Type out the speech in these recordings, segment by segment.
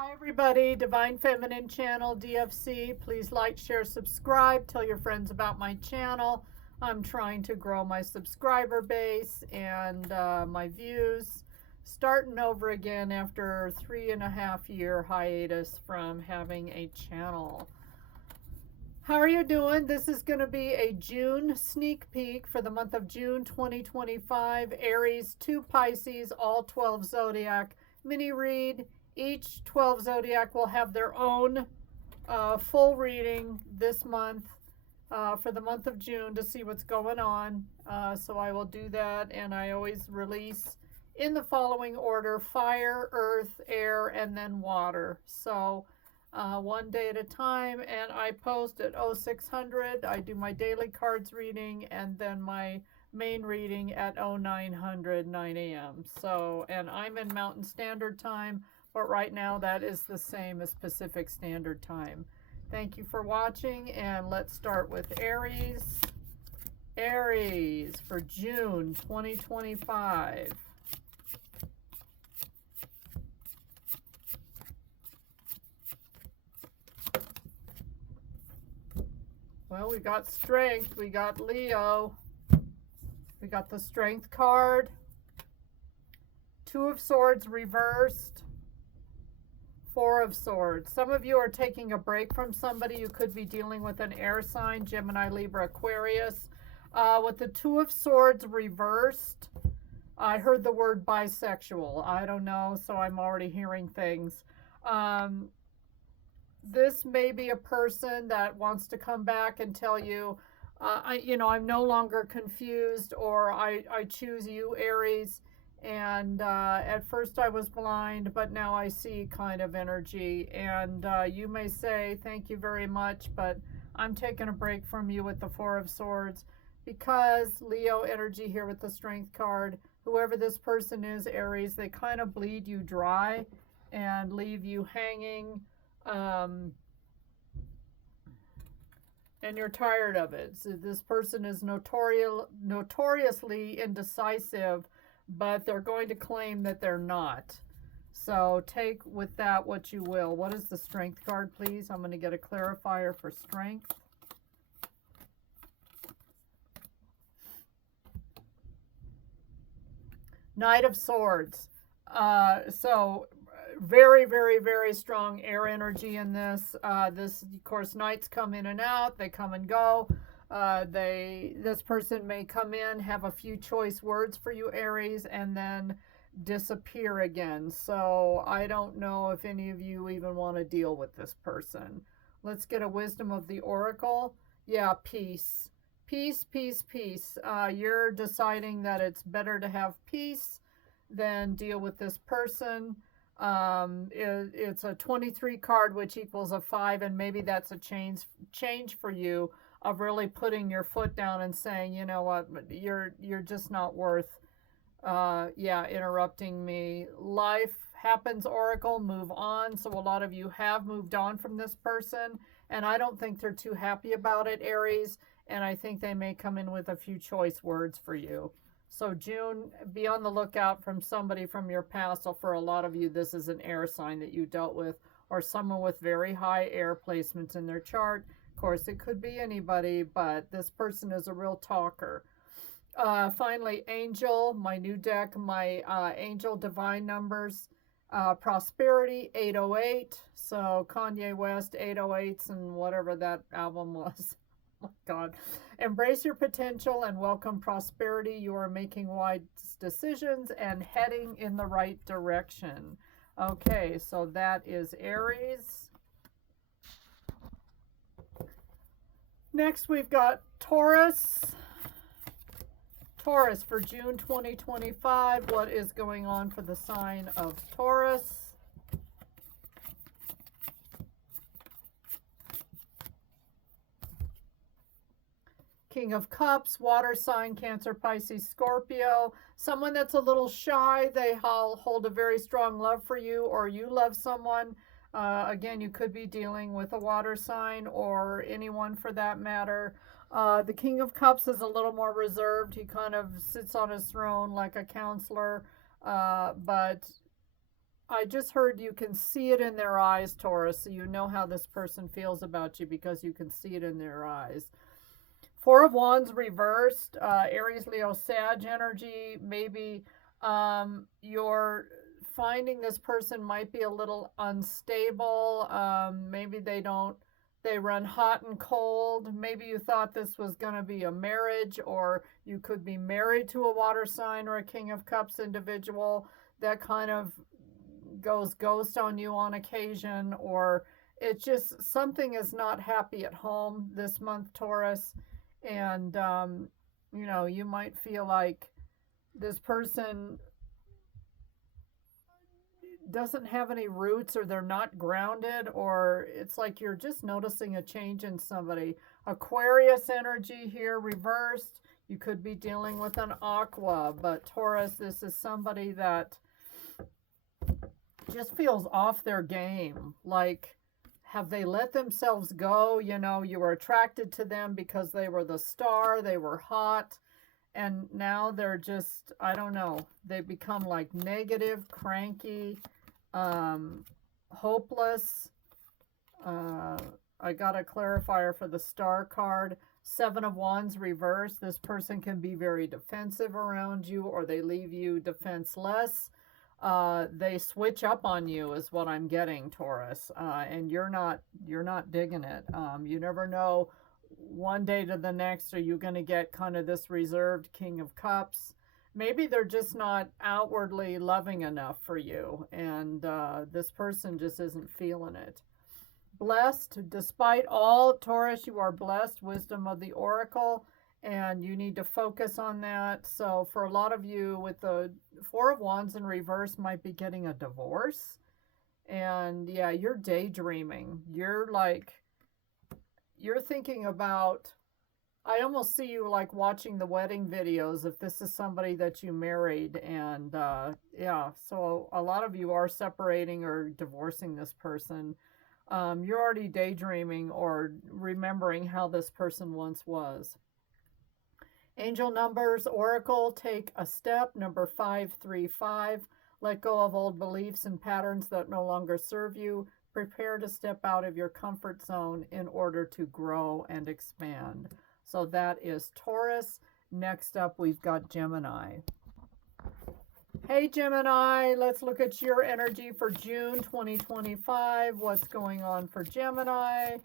Hi everybody, Divine Feminine Channel, DFC. Please like, share, subscribe. Tell your friends about my channel. I'm trying to grow my subscriber base and my views. Starting over again after 3.5 year hiatus from having a channel. How are you doing? This is going to be a June sneak peek for the month of June 2025. Aries to Pisces, all 12 zodiac mini read. Each 12 zodiac will have their own full reading this month for the month of June to see what's going on. So I will do that, and I always release in the following order: fire, earth, air, and then water. So one day at a time, and I post at 0600. I do my daily cards reading and then my main reading at 0900, 9 a.m. So, and I'm in Mountain Standard Time, but right now that is the same as Pacific Standard Time. Thank you for watching, and let's start with Aries. Aries for June 2025. Well, we got Strength, we got Leo, we got the Strength card, Two of Swords reversed, Four of Swords. Some of you are taking a break from somebody. You could be dealing with an air sign, Gemini, Libra, Aquarius. With the Two of Swords reversed, I heard the word bisexual. I don't know, so I'm already hearing things. This may be a person that wants to come back and tell you, I'm no longer confused, or I choose you, Aries. And at first I was blind, but now I see kind of energy. And you may say, thank you very much, but I'm taking a break from you with the Four of Swords, because Leo energy here with the Strength card. Whoever this person is, Aries, they kind of bleed you dry and leave you hanging. And you're tired of it. So this person is notoriously indecisive, but they're going to claim that they're not. So take with that what you will. What is the Strength card, please? I'm going to get a clarifier for Strength. Knight of Swords. So very, very, very strong air energy in this. This, of course, knights come in and out. They come and go. This person may come in, have a few choice words for you, Aries, and then disappear again. So I don't know if any of you even want to deal with this person. Let's get a wisdom of the oracle. Yeah, peace. Peace, peace, peace. You're deciding that it's better to have peace than deal with this person. It's a 23 card, which equals a 5, and maybe that's a change for you of really putting your foot down and saying, you know what, you're just not worth interrupting me. Life happens, oracle. Move on. So a lot of you have moved on from this person, and I don't think they're too happy about it, Aries, and I think they may come in with a few choice words for you. So June, be on the lookout from somebody from your past. So for a lot of you, this is an air sign that you dealt with, or someone with very high air placements in their chart. Of course, it could be anybody, but this person is a real talker. Finally, Angel, my new deck, my Angel Divine numbers. Prosperity, 808. So Kanye West, 808s, and whatever that album was. Oh my God. Embrace your potential and welcome prosperity. You are making wise decisions and heading in the right direction. Okay, so that is Aries. Next, we've got Taurus. Taurus for June 2025. What is going on for the sign of Taurus? King of Cups, water sign, Cancer, Pisces, Scorpio. Someone that's a little shy. They hold a very strong love for you, or you love someone. Again, you could be dealing with a water sign, or anyone for that matter. The King of Cups is a little more reserved. He kind of sits on his throne like a counselor, but I just heard you can see it in their eyes, Taurus, so you know how this person feels about you because you can see it in their eyes. Four of Wands reversed, Aries, Leo, Sag energy. Maybe you're finding this person might be a little unstable. Maybe they run hot and cold. Maybe you thought this was going to be a marriage, or you could be married to a water sign or a King of Cups individual that kind of goes ghost on you on occasion, or it's just something is not happy at home this month, Taurus. And you might feel like this person doesn't have any roots, or they're not grounded, or it's like you're just noticing a change in somebody. Aquarius energy here reversed. You could be dealing with an aqua, but Taurus, this is somebody that just feels off their game. Like, have they let themselves go? You were attracted to them because they were the star, they were hot, and now they're just, I don't know, they become like negative, cranky, hopeless. I got a clarifier for the star card. Seven of Wands reversed. This person can be very defensive around you, or they leave you defenseless. They switch up on you is what I'm getting, Taurus. And you're not digging it. You never know, one day to the next, are you going to get kind of this reserved King of Cups? Maybe they're just not outwardly loving enough for you, and this person just isn't feeling it. Blessed, despite all, Taurus, you are blessed. Wisdom of the Oracle, and you need to focus on that. So for a lot of you, with the Four of Wands in reverse, might be getting a divorce. And yeah, you're daydreaming. You're thinking about, I almost see you like watching the wedding videos if this is somebody that you married. And yeah, so a lot of you are separating or divorcing this person. You're already daydreaming or remembering how this person once was. Angel numbers, Oracle, take a step, number 535. Let go of old beliefs and patterns that no longer serve you. Prepare to step out of your comfort zone in order to grow and expand. So that is Taurus. Next up, we've got Gemini. Hey, Gemini, let's look at your energy for June 2025. What's going on for Gemini?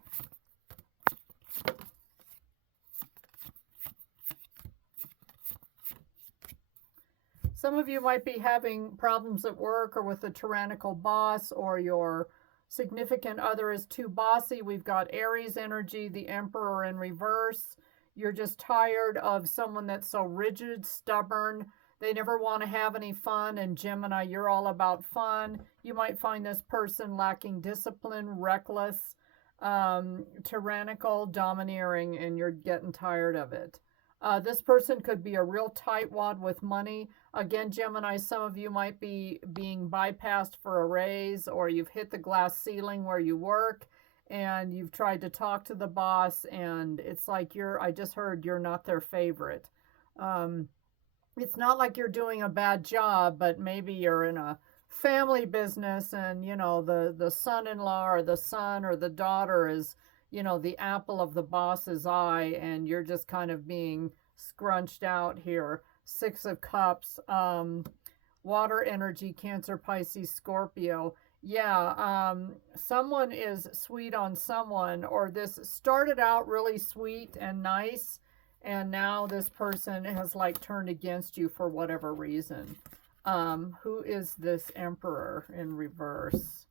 Some of you might be having problems at work or with a tyrannical boss, or your significant other is too bossy. We've got Aries energy, the Emperor in reverse. You're just tired of someone that's so rigid, stubborn. They never want to have any fun. And Gemini, you're all about fun. You might find this person lacking discipline, reckless, tyrannical, domineering, and you're getting tired of it. This person could be a real tightwad with money. Again, Gemini, some of you might be being bypassed for a raise, or you've hit the glass ceiling where you work, and you've tried to talk to the boss, and it's like I just heard you're not their favorite. It's not like you're doing a bad job, but maybe you're in a family business, and the son-in-law or the son or the daughter is the apple of the boss's eye, and you're just kind of being scrunched out here. Six of Cups, water energy, Cancer, Pisces, Scorpio. Yeah, someone is sweet on someone, or this started out really sweet and nice, and now this person has like turned against you for whatever reason. Who is this Emperor in reverse?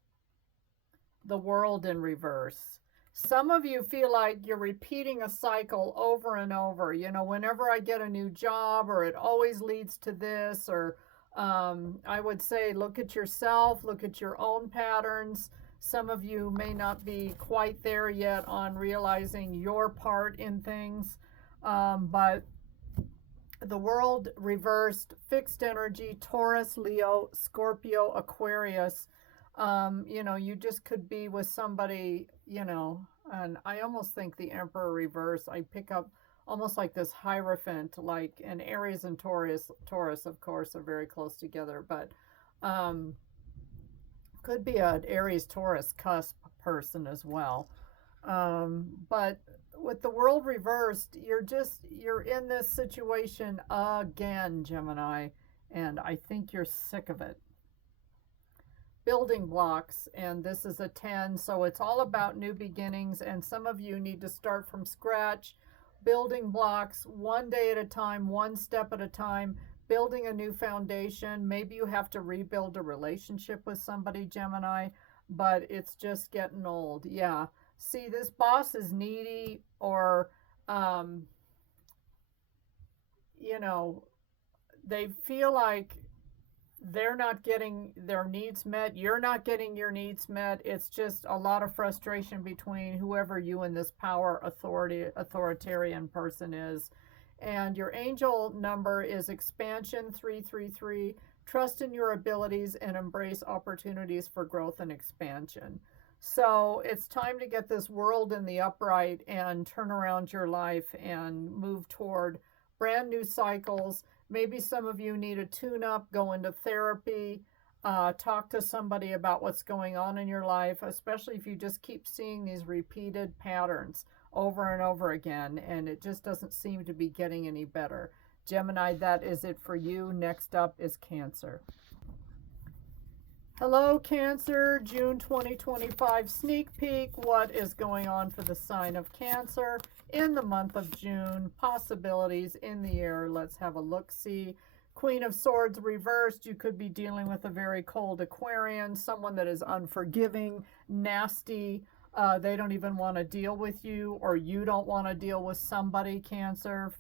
The World in reverse. Some of you feel like you're repeating a cycle over and over. Whenever I get a new job, or it always leads to this, or I would say look at yourself, look at your own patterns. Some of you may not be quite there yet on realizing your part in things, but the World reversed, fixed energy, Taurus, Leo, Scorpio, Aquarius. You just could be with somebody, and I almost think the Emperor reverse, I pick up almost like this Hierophant, like an Aries and Taurus, of course, are very close together, but Could be an Aries Taurus cusp person as well. But with the world reversed, you're in this situation again, Gemini, and I think you're sick of it. Building blocks, and this is a 10, so it's all about new beginnings, and some of you need to start from scratch. Building blocks, one day at a time, one step at a time, building a new foundation. Maybe you have to rebuild a relationship with somebody, Gemini, but it's just getting old. Yeah. See, this boss is needy, or you know, they feel like they're not getting their needs met, you're not getting your needs met. It's just a lot of frustration between whoever you and this authoritarian person is. And your angel number is expansion 333. Trust in your abilities and embrace opportunities for growth and expansion. So it's time to get this world in the upright and turn around your life and move toward brand new cycles. Maybe some of you need a tune-up, go into therapy, talk to somebody about what's going on in your life, especially if you just keep seeing these repeated patterns over and over again, and it just doesn't seem to be getting any better. Gemini, that is it for you. Next up is Cancer. Hello, Cancer, June 2025 sneak peek. What is going on for the sign of Cancer in the month of June? Possibilities in the air. Let's have a look-see. Queen of Swords reversed. You could be dealing with a very cold Aquarian, someone that is unforgiving, nasty. They don't even want to deal with you, or you don't want to deal with somebody, Cancer.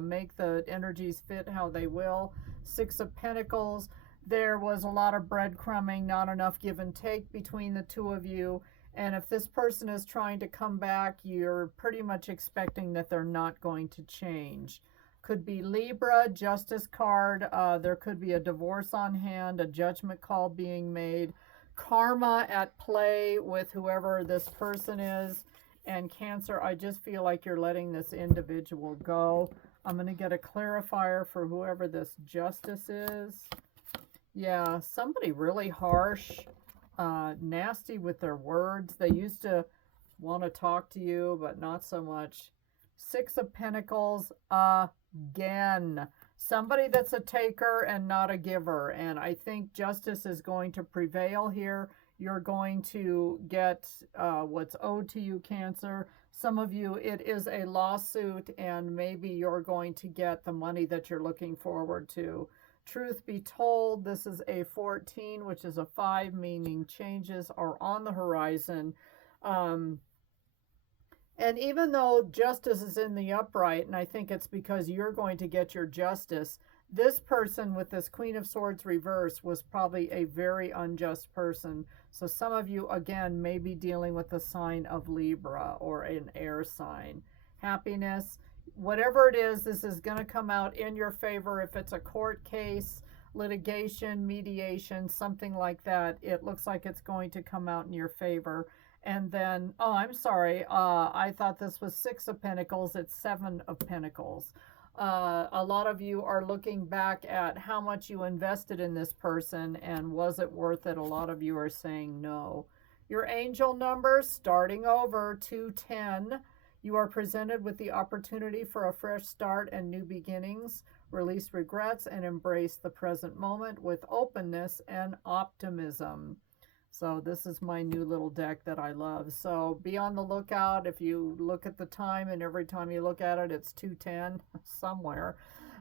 Make the energies fit how they will. Six of Pentacles. There was a lot of breadcrumbing, not enough give and take between the two of you. And if this person is trying to come back, you're pretty much expecting that they're not going to change. Could be Libra, Justice card. There could be a divorce on hand, a judgment call being made. Karma at play with whoever this person is. And Cancer, I just feel like you're letting this individual go. I'm going to get a clarifier for whoever this Justice is. Yeah, somebody really harsh, nasty with their words. They used to want to talk to you, but not so much. Six of Pentacles, again. Somebody that's a taker and not a giver. And I think justice is going to prevail here. You're going to get what's owed to you, Cancer. Some of you, it is a lawsuit, and maybe you're going to get the money that you're looking forward to. Truth be told, this is a 14, which is a 5, meaning changes are on the horizon. And even though justice is in the upright, and I think it's because you're going to get your justice, this person with this Queen of Swords reverse was probably a very unjust person. So some of you, again, may be dealing with the sign of Libra or an air sign. Happiness. Whatever it is, this is going to come out in your favor. If it's a court case, litigation, mediation, something like that, it looks like it's going to come out in your favor. And then, oh, I'm sorry, I thought this was Six of Pentacles. It's Seven of Pentacles. A lot of you are looking back at how much you invested in this person and was it worth it? A lot of you are saying no. Your angel number, starting over, 210. You are presented with the opportunity for a fresh start and new beginnings. Release regrets and embrace the present moment with openness and optimism. So this is my new little deck that I love. So be on the lookout. If you look at the time and every time you look at it, it's 2:10 somewhere.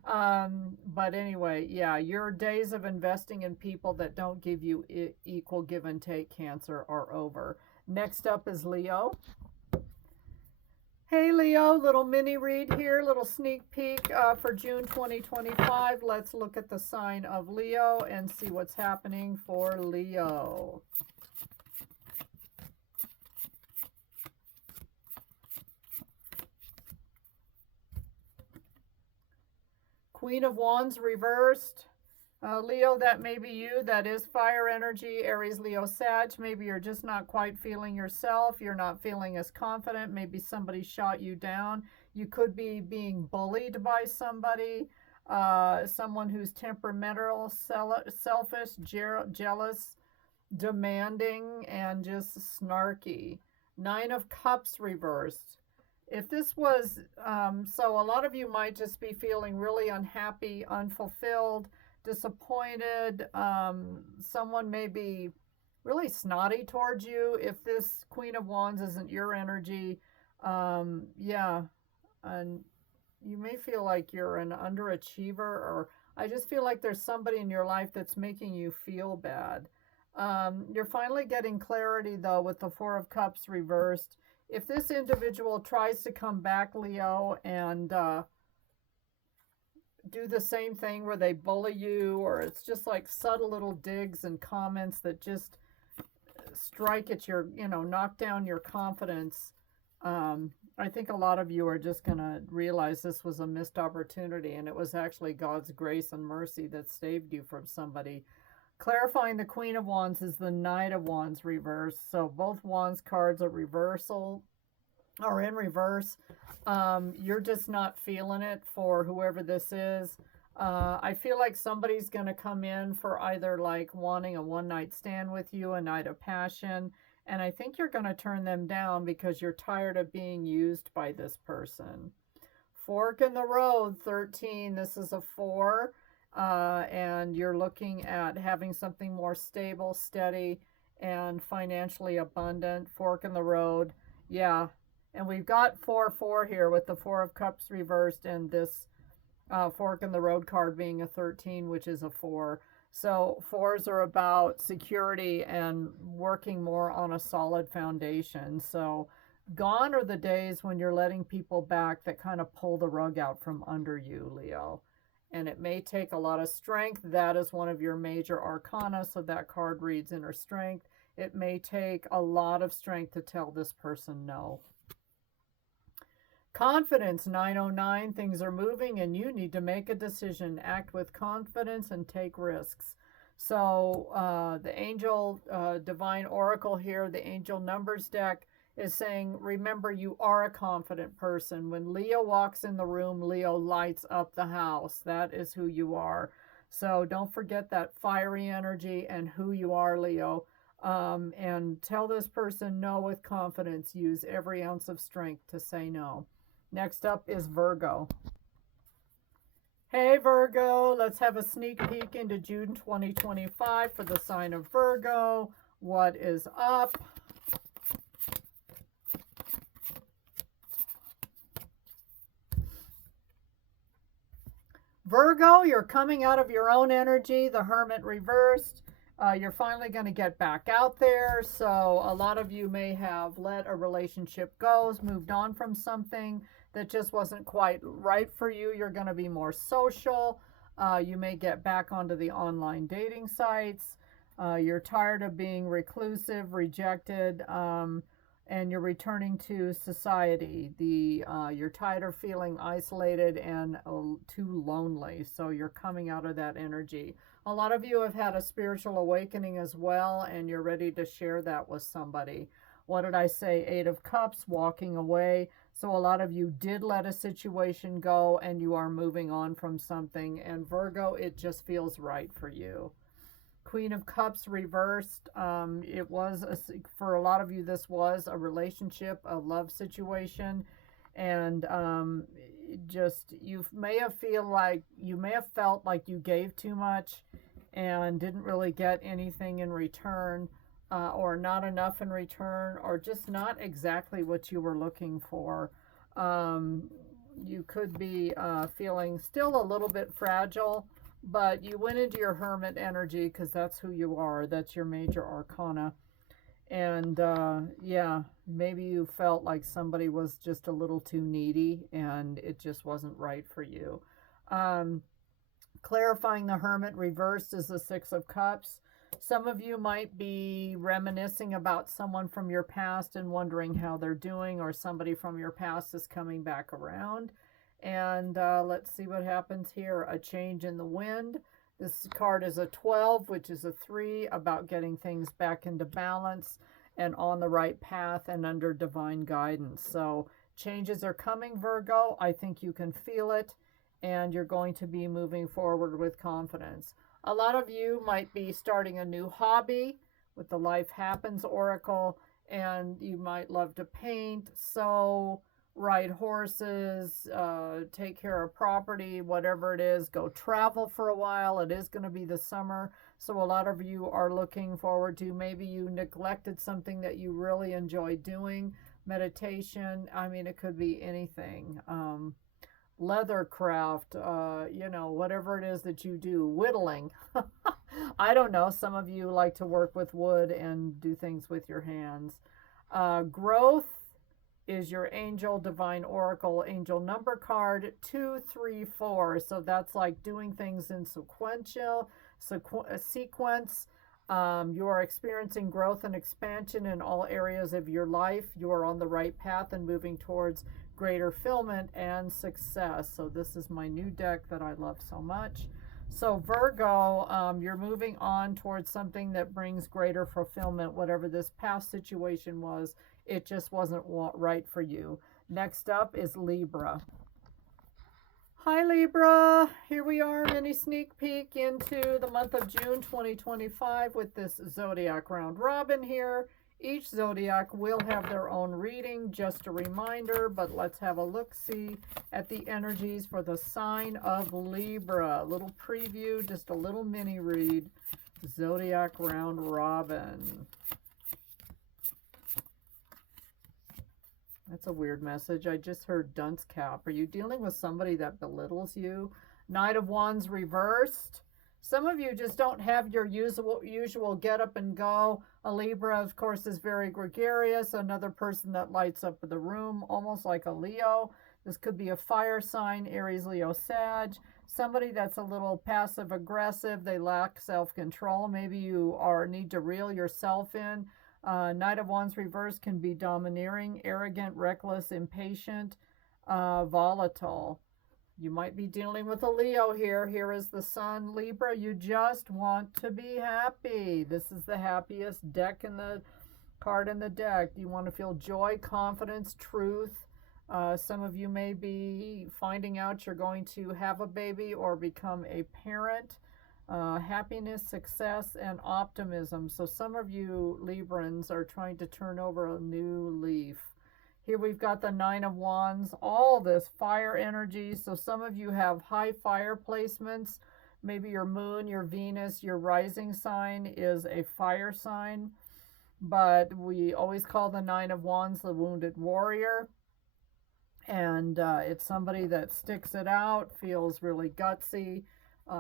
But anyway, yeah, your days of investing in people that don't give you equal give and take, Cancer, are over. Next up is Leo. Hey Leo, little mini read here, little sneak peek for June 2025. Let's look at the sign of Leo and see what's happening for Leo. Queen of Wands reversed. Leo, that may be you. That is fire energy. Aries, Leo, Sag. Maybe you're just not quite feeling yourself. You're not feeling as confident. Maybe somebody shot you down. You could be being bullied by somebody. Someone who's temperamental, selfish, jealous. demanding and just snarky. Nine of Cups reversed. If this was, so a lot of you might just be feeling really unhappy, unfulfilled, disappointed. Someone may be really snotty towards you. If this Queen of Wands isn't your energy, yeah, and you may feel like you're an underachiever, or I just feel like there's somebody in your life that's making you feel bad. You're finally getting clarity, though, with the Four of Cups reversed. If this individual tries to come back, Leo, and do the same thing where they bully you, or it's just like subtle little digs and comments that just strike at your, knock down your confidence, I think a lot of you are just going to realize this was a missed opportunity, and it was actually God's grace and mercy that saved you from somebody. Clarifying the Queen of Wands is the Knight of Wands reversed. So both Wands cards are in reverse. You're just not feeling it for whoever this is. I feel like somebody's going to come in for either like wanting a one-night stand with you, a night of passion, and I think you're going to turn them down because you're tired of being used by this person. Fork in the road, 13. This is a 4, and you're looking at having something more stable, steady, and financially abundant. Fork in the road, yeah. And we've got 4-4 here with the Four of Cups reversed, and this fork in the road card being a 13, which is a 4. So 4s are about security and working more on a solid foundation. So gone are the days when you're letting people back that kind of pull the rug out from under you, Leo. And it may take a lot of strength. That is one of your major arcana, so that card reads inner strength. It may take a lot of strength to tell this person no. Confidence, 909. Things are moving and you need to make a decision. Act with confidence and take risks. So the Angel Divine Oracle here, the Angel Numbers deck, is saying, remember, you are a confident person. When Leo walks in the room, Leo lights up the house. That is who you are. So don't forget that fiery energy and who you are, Leo. And tell this person no with confidence. Use every ounce of strength to say no. Next up is Virgo. Hey Virgo, let's have a sneak peek into June 2025 for the sign of Virgo. What is up? Virgo, you're coming out of your own energy, the Hermit reversed. You're finally going to get back out there. So a lot of you may have let a relationship go, moved on from something that just wasn't quite right for you. You're going to be more social. You may get back onto the online dating sites. You're tired of being reclusive, rejected, and you're returning to society. You're tired of feeling isolated and too lonely. So you're coming out of that energy. A lot of you have had a spiritual awakening as well, and you're ready to share that with somebody. What did I say? 8 of Cups, walking away. So a lot of you did let a situation go, and you are moving on from something. And Virgo, it just feels right for you. Queen of Cups reversed. It was, for a lot of you, this was a relationship, a love situation. And you may have felt like you gave too much and didn't really get anything in return, or not enough in return, or just not exactly what you were looking for. You could be feeling still a little bit fragile, but you went into your Hermit energy because that's who you are. That's your major arcana. And yeah, maybe you felt like somebody was just a little too needy and it just wasn't right for you. Clarifying the Hermit reversed is the 6 of Cups. Some of you might be reminiscing about someone from your past and wondering how they're doing, or somebody from your past is coming back around. And let's see what happens here. A change in the wind. This card is a 12, which is a 3, about getting things back into balance and on the right path and under divine guidance. So changes are coming, Virgo. I think you can feel it, and you're going to be moving forward with confidence. A lot of you might be starting a new hobby, with the Life Happens Oracle. And you might love to paint, sew, ride horses, take care of property, whatever it is, go travel for a while. It is going to be the summer, so a lot of you are looking forward to, maybe you neglected something that you really enjoy doing, meditation. I mean, it could be anything. Leather craft, whatever it is that you do, whittling. I don't know. Some of you like to work with wood and do things with your hands. Growth is your angel divine oracle angel number card 234. So that's like doing things in sequence. You are experiencing growth and expansion in all areas of your life. You are on the right path and moving towards greater fulfillment and success. So this is my new deck that I love so much. So Virgo, you're moving on towards something that brings greater fulfillment. Whatever this past situation was, it just wasn't right for you. Next up is Libra. Hi Libra, here we are, mini sneak peek into the month of June 2025 with this zodiac round robin here. Each zodiac will have their own reading, just a reminder, but let's have a look-see at the energies for the sign of Libra. A little preview, just a little mini read, zodiac round robin. That's a weird message. I just heard dunce cap. Are you dealing with somebody that belittles you? Knight of Wands reversed. Some of you just don't have your usual get up and go. A Libra, of course, is very gregarious. Another person that lights up the room, almost like a Leo. This could be a fire sign, Aries, Leo, Sag. Somebody that's a little passive aggressive. They lack self-control. Maybe you need to reel yourself in. Knight of Wands reverse can be domineering, arrogant, reckless, impatient, volatile. You might be dealing with a Leo here. Here is the Sun, Libra. You just want to be happy. This is the happiest card in the deck. You want to feel joy, confidence, truth. Some of you may be finding out you're going to have a baby or become a parent. Happiness, success, and optimism. So some of you Librans are trying to turn over a new leaf. Here we've got the Nine of Wands, all this fire energy. So some of you have high fire placements. Maybe your moon, your Venus, your rising sign is a fire sign. But we always call the Nine of Wands the wounded warrior. And it's somebody that sticks it out, feels really gutsy,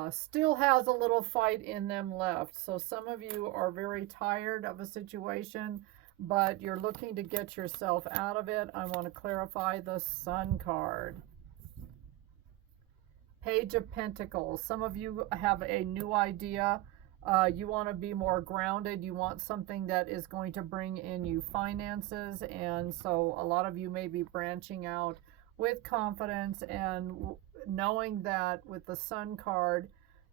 still has a little fight in them left. So some of you are very tired of a situation, but you're looking to get yourself out of it. I want to clarify the Sun card. Page of Pentacles. Some of you have a new idea. You want to be more grounded. You want something that is going to bring in you finances. And so a lot of you may be branching out with confidence and knowing that with the Sun card,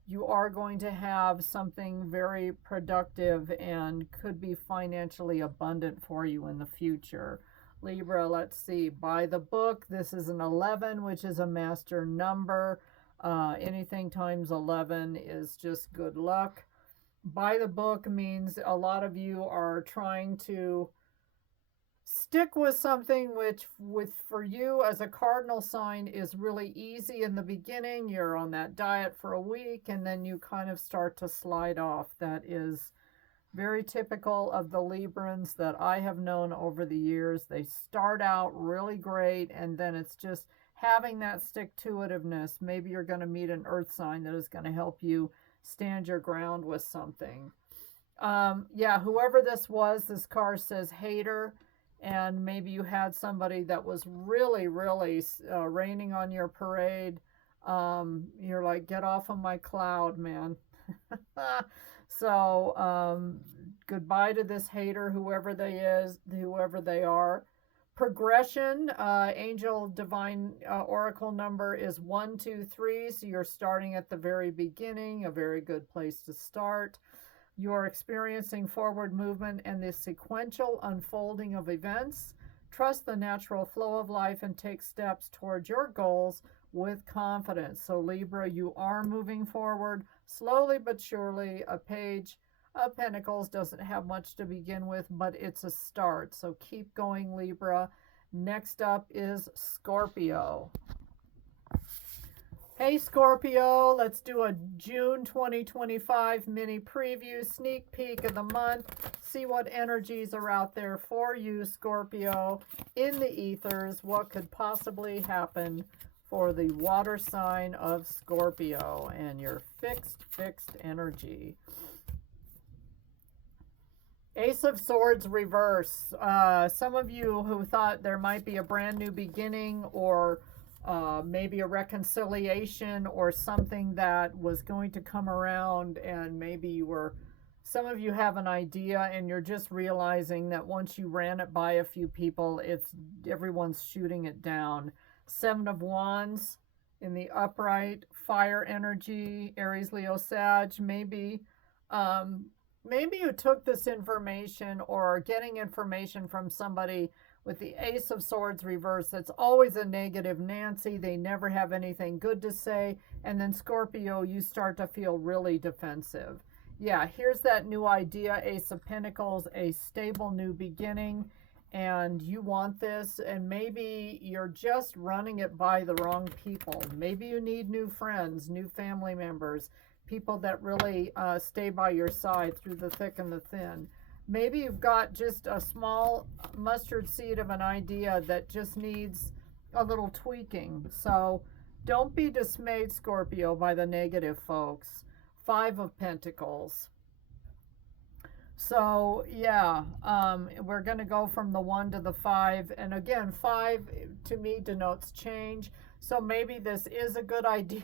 you are going to have something very productive and could be financially abundant for you in the future. Libra, let's see. By the book, this is an 11, which is a master number. Anything times 11 is just good luck. By the book means a lot of you are trying to stick with something which for you as a cardinal sign is really easy in the beginning. You're on that diet for a week and then you kind of start to slide off. That is very typical of the Librans that I have known over the years. They start out really great and then it's just having that stick-to-itiveness. Maybe you're going to meet an earth sign that is going to help you stand your ground with something. Whoever this was, this card says hater. And maybe you had somebody that was really, really raining on your parade. You're like, get off of my cloud, man. So goodbye to this hater, whoever they are. Progression, angel divine oracle number is 123. So you're starting at the very beginning, a very good place to start. You are experiencing forward movement and the sequential unfolding of events. Trust the natural flow of life and take steps towards your goals with confidence. So Libra, you are moving forward slowly but surely, a page of Pentacles doesn't have much to begin with, but it's a start. So keep going, Libra. Next up is Scorpio. Hey Scorpio, let's do a June 2025 mini preview, sneak peek of the month. See what energies are out there for you, Scorpio, in the ethers. What could possibly happen for the water sign of Scorpio and your fixed energy. Ace of Swords reverse. Some of you who thought there might be a brand new beginning, or maybe a reconciliation, or something that was going to come around, and maybe you were, some of you have an idea and you're just realizing that once you ran it by a few people, everyone's shooting it down. Seven of Wands in the upright, fire energy, Aries, Leo, Sag. Maybe you took this information or are getting information from somebody with the Ace of Swords reverse that's always a negative Nancy. They never have anything good to say. And then Scorpio, you start to feel really defensive. Yeah, here's that new idea, Ace of Pentacles, a stable new beginning. And you want this, and maybe you're just running it by the wrong people. Maybe you need new friends, new family members, people that really stay by your side through the thick and the thin. Maybe you've got just a small mustard seed of an idea that just needs a little tweaking. So don't be dismayed, Scorpio, by the negative folks. Five of Pentacles. So yeah, we're going to go from the 1 to the 5. And again, 5 to me denotes change. So maybe this is a good idea.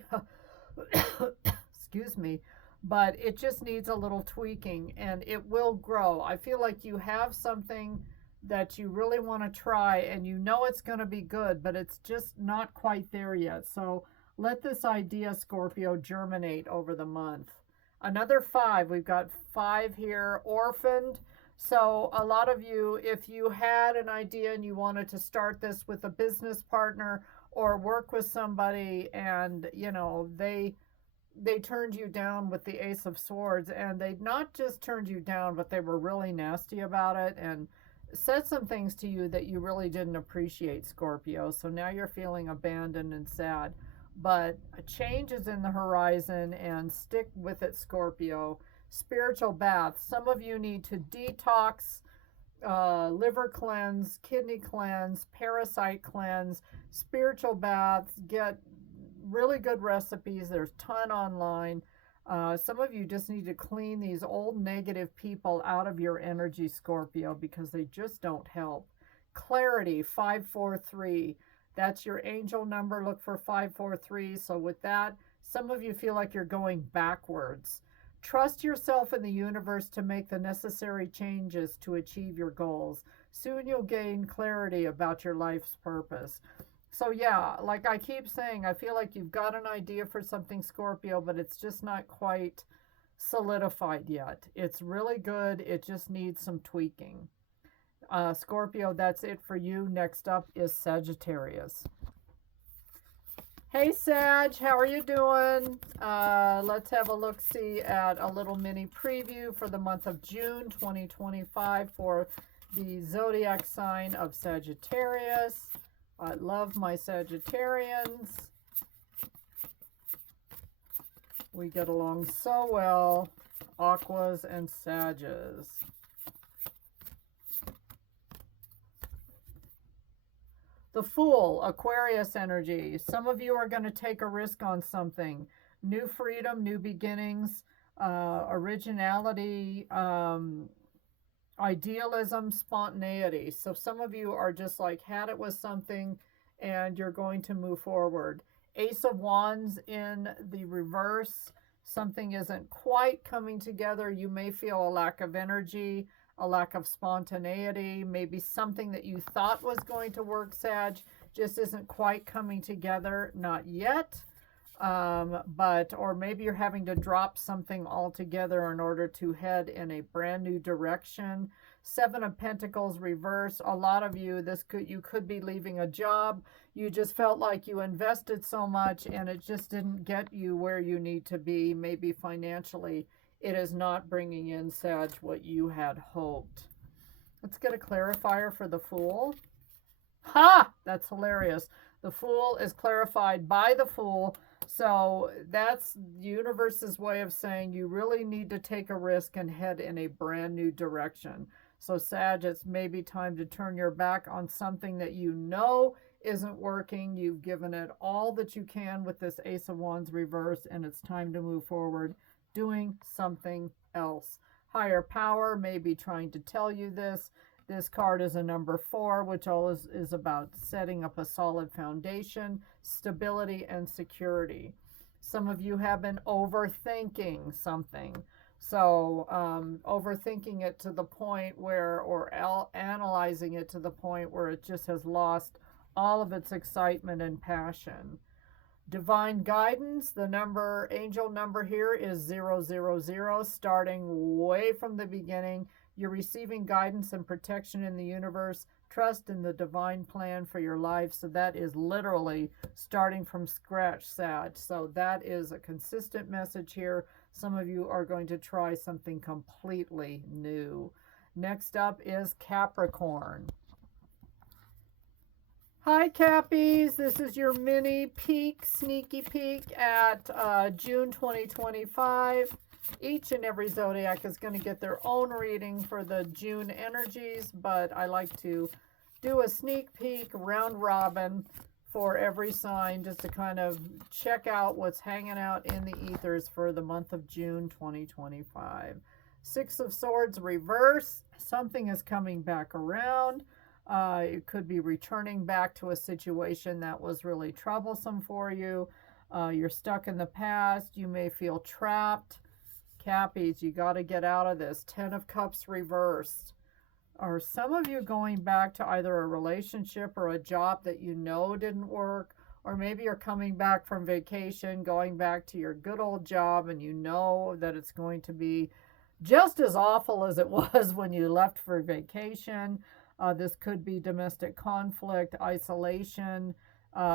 Excuse me. But it just needs a little tweaking, and it will grow. I feel like you have something that you really want to try, and you know it's going to be good, but it's just not quite there yet. So let this idea, Scorpio, germinate over the month. Another 5. We've got 5 here, orphaned. So a lot of you, if you had an idea and you wanted to start this with a business partner or work with somebody, and you know they turned you down with the Ace of Swords, and they not just turned you down, but they were really nasty about it and said some things to you that you really didn't appreciate, Scorpio. So now you're feeling abandoned and sad. But a change is in the horizon, and stick with it, Scorpio. Spiritual bath. Some of you need to detox, liver cleanse, kidney cleanse, parasite cleanse, spiritual baths. Get really good recipes. There's a ton online. Some of you just need to clean these old negative people out of your energy, Scorpio, because they just don't help. Clarity, 543. That's your angel number. Look for 543. So with that, some of you feel like you're going backwards. Trust yourself in the universe to make the necessary changes to achieve your goals. Soon you'll gain clarity about your life's purpose. So yeah, like I keep saying, I feel like you've got an idea for something, Scorpio, but it's just not quite solidified yet. It's really good. It just needs some tweaking. Scorpio, that's it for you. Next up is Sagittarius. Hey Sag, how are you doing? Let's have a look-see at a little mini preview for the month of June 2025 for the zodiac sign of Sagittarius. I love my Sagittarians. We get along so well, Aquas and Sages. The Fool, Aquarius energy. Some of you are going to take a risk on something. New freedom, new beginnings, originality, idealism, spontaneity. So some of you are just like had it with something and you're going to move forward. Ace of Wands in the reverse. Something isn't quite coming together. You may feel a lack of energy, a lack of spontaneity, maybe something that you thought was going to work, Sag, just isn't quite coming together, not yet. Or maybe you're having to drop something altogether in order to head in a brand new direction. Seven of Pentacles reverse. A lot of you, you could be leaving a job. You just felt like you invested so much and it just didn't get you where you need to be, maybe financially. it is not bringing in, Sag, what you had hoped. Let's get a clarifier for the Fool. Ha! That's hilarious. The Fool is clarified by the Fool. So that's the universe's way of saying you really need to take a risk and head in a brand new direction. So Sag, it's maybe time to turn your back on something that you know isn't working. You've given it all that you can with this Ace of Wands reverse, and it's time to move forward doing something else. Higher power may be trying to tell you this. This card is a number 4, which always is about setting up a solid foundation, stability, and security. Some of you have been overthinking something. So overthinking it to the point where, or analyzing it to the point where it just has lost all of its excitement and passion. Divine guidance, the number, angel number here is 000, starting way from the beginning. You're receiving guidance and protection in the universe. Trust in the divine plan for your life. So that is literally starting from scratch, Sag. So that is a consistent message here. Some of you are going to try something completely new. Next up is Capricorn. Hi, Cappies. This is your mini peek, sneaky peek at June 2025. Each and every zodiac is going to get their own reading for the June energies, but I like to do a sneak peek round robin for every sign just to kind of check out what's hanging out in the ethers for the month of June 2025. Six of Swords reverse. Something is coming back around. It could be returning back to a situation that was really troublesome for you. You're stuck in the past. You may feel trapped. Cappies, you got to get out of this. 10 of Cups reversed. Are some of you going back to either a relationship or a job that you know didn't work? Or maybe you're coming back from vacation, going back to your good old job, and you know that it's going to be just as awful as it was when you left for vacation. This could be domestic conflict, isolation,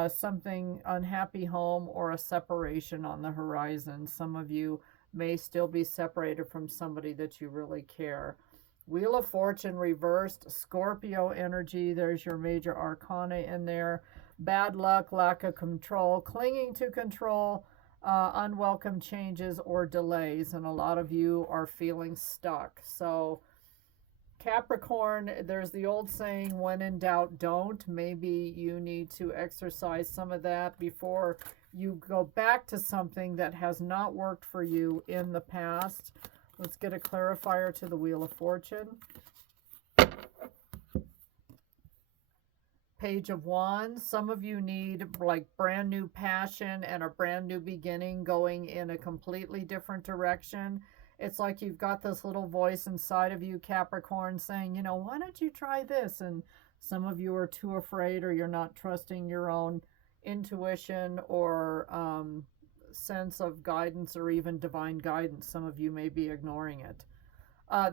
something unhappy home, or a separation on the horizon. Some of you may still be separated from somebody that you really care. Wheel of Fortune reversed, Scorpio energy. There's your major arcana in there. Bad luck, lack of control, clinging to control, unwelcome changes or delays. And a lot of you are feeling stuck. So Capricorn, there's the old saying, when in doubt, don't. Maybe you need to exercise some of that before you go back to something that has not worked for you in the past. Let's get a clarifier to the Wheel of Fortune. Page of Wands. Some of you need like brand new passion and a brand new beginning, going in a completely different direction. It's like you've got this little voice inside of you, Capricorn, saying, you know, why don't you try this? And some of you are too afraid, or you're not trusting your own intuition or sense of guidance, or even divine guidance. Some of you may be ignoring it.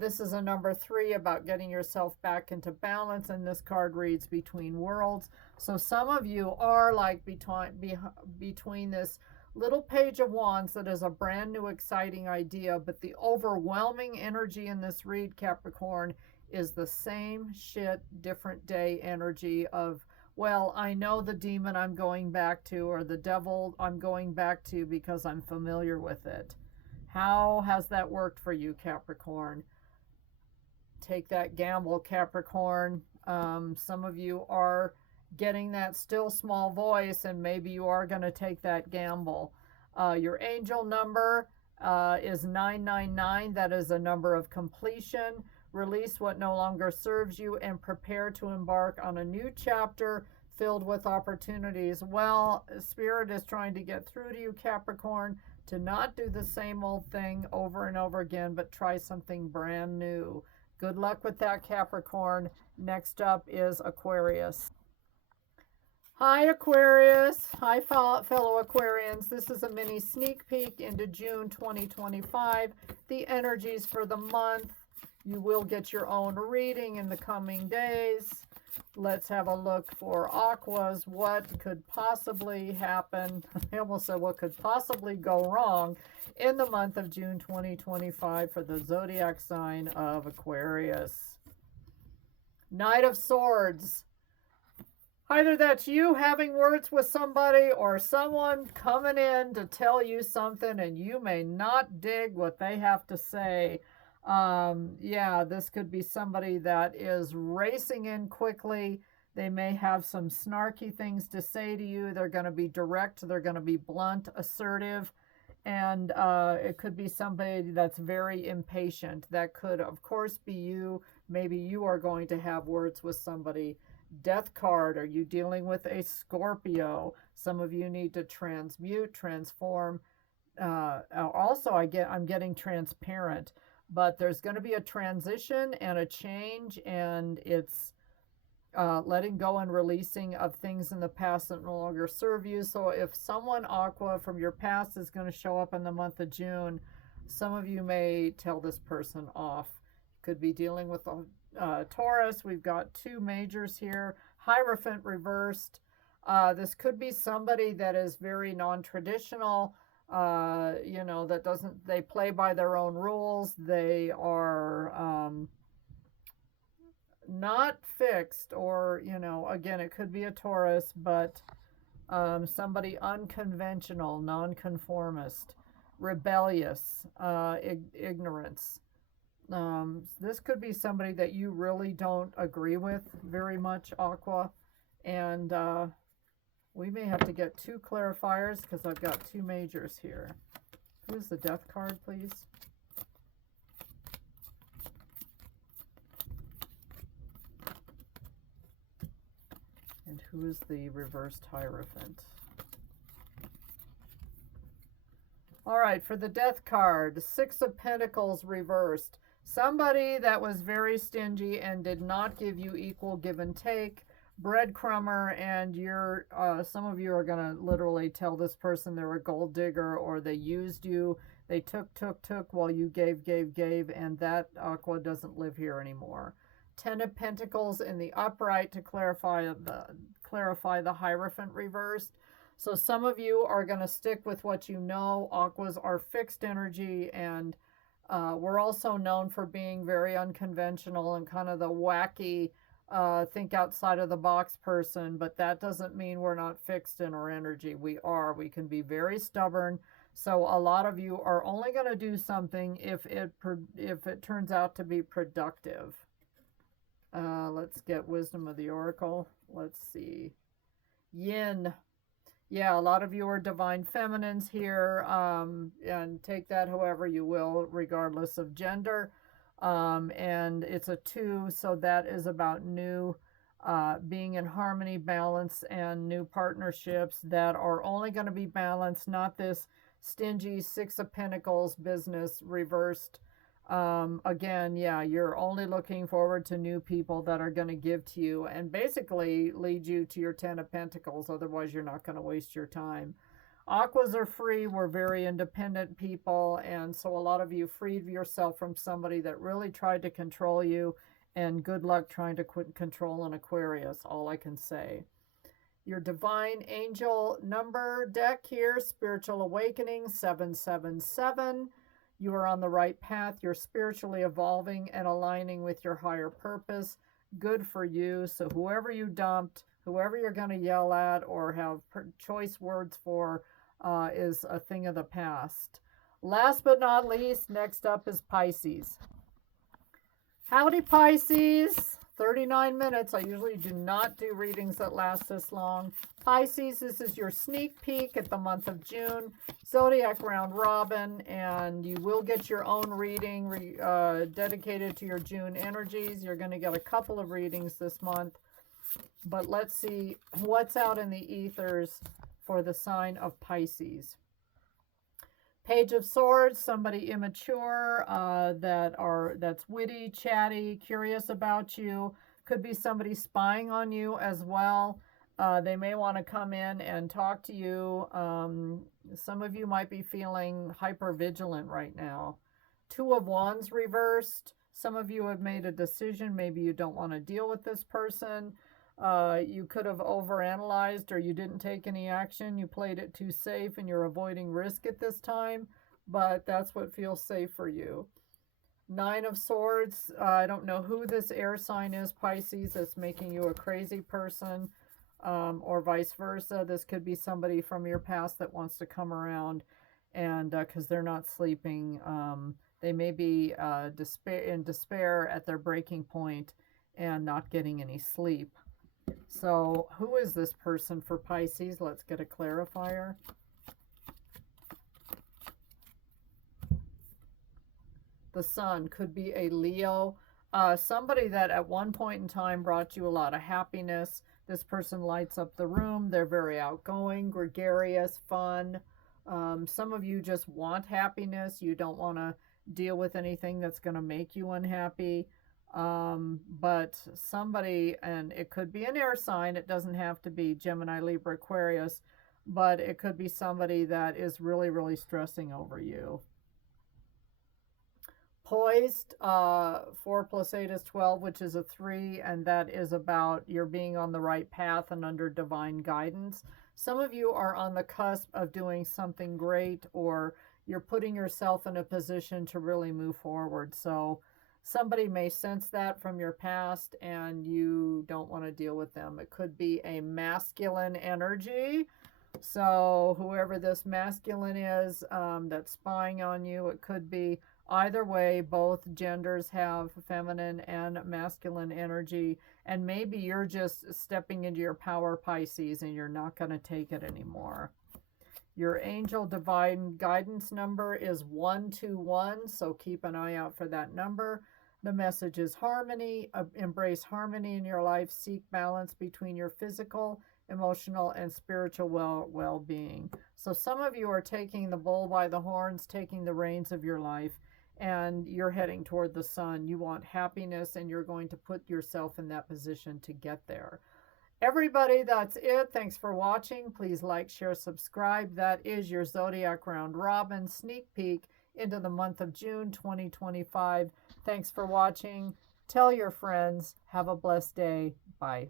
This is a number 3 about getting yourself back into balance, and this card reads Between Worlds. So some of you are like between this little Page of Wands that is a brand new exciting idea, but the overwhelming energy in this read, Capricorn, is the same shit, different day energy of, well, I know the demon I'm going back to, or the devil I'm going back to because I'm familiar with it. How has that worked for you, Capricorn? Take that gamble, Capricorn. Some of you are getting that still small voice, and maybe you are going to take that gamble. Your angel number is 999. That is a number of completion. Release what no longer serves you and prepare to embark on a new chapter filled with opportunities. Well, Spirit is trying to get through to you, Capricorn, to not do the same old thing over and over again, but try something brand new. Good luck with that, Capricorn. Next up is Aquarius. Hi, Aquarius. Hi, fellow Aquarians. This is a mini sneak peek into June 2025. The energies for the month. You will get your own reading in the coming days. Let's have a look for Aquas. What could possibly happen? I almost said what could possibly go wrong in the month of June 2025 for the zodiac sign of Aquarius. Knight of Swords. Either that's you having words with somebody or someone coming in to tell you something and you may not dig what they have to say. Yeah, this could be somebody that is racing in quickly. They may have some snarky things to say to you. They're going to be direct. They're going to be blunt, assertive. And it could be somebody that's very impatient. That could, of course, be you. Maybe you are going to have words with somebody. Death card. Are you dealing with a Scorpio? Some of you need to transmute, transform. Also, I'm getting transparent. But there's going to be a transition and a change, and it's letting go and releasing of things in the past that no longer serve you. So if someone, Aqua, from your past is going to show up in the month of June, some of you may tell this person off. Could be dealing with a Taurus. We've got two majors here. Hierophant reversed. This could be somebody that is very non-traditional. You know, that doesn't, they play by their own rules. They are not fixed, or, you know, again, it could be a Taurus, but somebody unconventional, nonconformist, rebellious, ignorance. This could be somebody that you really don't agree with very much, Aqua, and we may have to get two clarifiers because I've got two majors here. Who's the death card, please? And who is the reversed Hierophant? All right, for the death card, Six of Pentacles reversed. Somebody that was very stingy and did not give you equal give and take. Breadcrumber, and you're some of you are going to literally tell this person they're a gold digger, or they used you. They took while you gave, and that Aqua doesn't live here anymore. Ten of Pentacles in the upright to clarify the Hierophant reversed. So some of you are going to stick with what you know. Aquas are fixed energy, and we're also known for being very unconventional and kind of the wacky, think outside of the box person, but that doesn't mean we're not fixed in our energy. We are. We can be very stubborn. So a lot of you are only going to do something if it turns out to be productive. Let's get Wisdom of the Oracle. Let's see. Yin. Yeah, a lot of you are divine feminines here, and take that however you will, regardless of gender. And it's a 2, so that is about new, being in harmony, balance, and new partnerships that are only going to be balanced, not this stingy Six of Pentacles business reversed. Again, yeah, you're only looking forward to new people that are going to give to you and basically lead you to your Ten of Pentacles. Otherwise, you're not going to waste your time. Aquas are free. We're very independent people, and so a lot of you freed yourself from somebody that really tried to control you, and good luck trying to quit control an Aquarius, all I can say. Your divine angel number deck here, Spiritual Awakening 777. You are on the right path. You're spiritually evolving and aligning with your higher purpose. Good for you. So whoever you dumped, whoever you're going to yell at or have choice words for, is a thing of the past. Last but not least, next up is Pisces. Howdy, Pisces. 39 minutes. I usually do not do readings that last this long. Pisces, this is your sneak peek at the month of June. Zodiac round robin, and you will get your own reading dedicated to your June energies. You're going to get a couple of readings this month. But let's see what's out in the ethers for the sign of Pisces. Page of Swords, somebody immature, that's witty, chatty, curious about you. Could be somebody spying on you as well. They may want to come in and talk to you. Some of you might be feeling hyper vigilant right now. Two of Wands reversed. Some of you have made a decision. Maybe you don't want to deal with this person. You could have overanalyzed, or you didn't take any action. You played it too safe and you're avoiding risk at this time, but that's what feels safe for you. Nine of Swords. I don't know who this air sign is, Pisces, that's making you a crazy person, or vice versa. This could be somebody from your past that wants to come around, and because they're not sleeping, they may be in despair at their breaking point and not getting any sleep. So who is this person for Pisces? Let's get a clarifier. The Sun could be a Leo, somebody that at one point in time brought you a lot of happiness. This person lights up the room. They're very outgoing, gregarious, fun. Some of you just want happiness. You don't want to deal with anything that's going to make you unhappy. But somebody, and it could be an air sign, it doesn't have to be Gemini, Libra, Aquarius, but it could be somebody that is really, really stressing over you. Poised, 4 plus 8 is 12, which is a 3, and that is about you're being on the right path and under divine guidance. Some of you are on the cusp of doing something great, or you're putting yourself in a position to really move forward. So somebody may sense that from your past and you don't want to deal with them. It could be a masculine energy. So whoever this masculine is, that's spying on you, it could be. Either way, both genders have feminine and masculine energy, and maybe you're just stepping into your power, Pisces, and you're not going to take it anymore. Your angel divine guidance number is 121, so keep an eye out for that number. The message is harmony. Embrace harmony in your life. Seek balance between your physical, emotional, and spiritual well-being. So some of you are taking the bull by the horns, taking the reins of your life, and you're heading toward the sun. You want happiness, and you're going to put yourself in that position to get there. Everybody, that's it. Thanks for watching. Please like, share, subscribe. That is your Zodiac Round Robin sneak peek into the month of June 2025. Thanks for watching. Tell your friends. Have a blessed day. Bye.